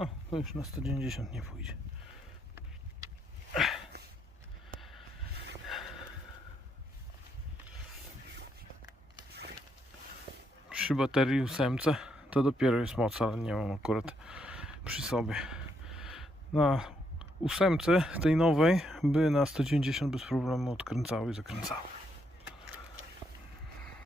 O, To już na 190 nie pójdzie. Przy baterii ósemce to dopiero jest moc, ale nie mam akurat przy sobie. Na ósemce tej nowej by na 190 bez problemu odkręcały i zakręcały.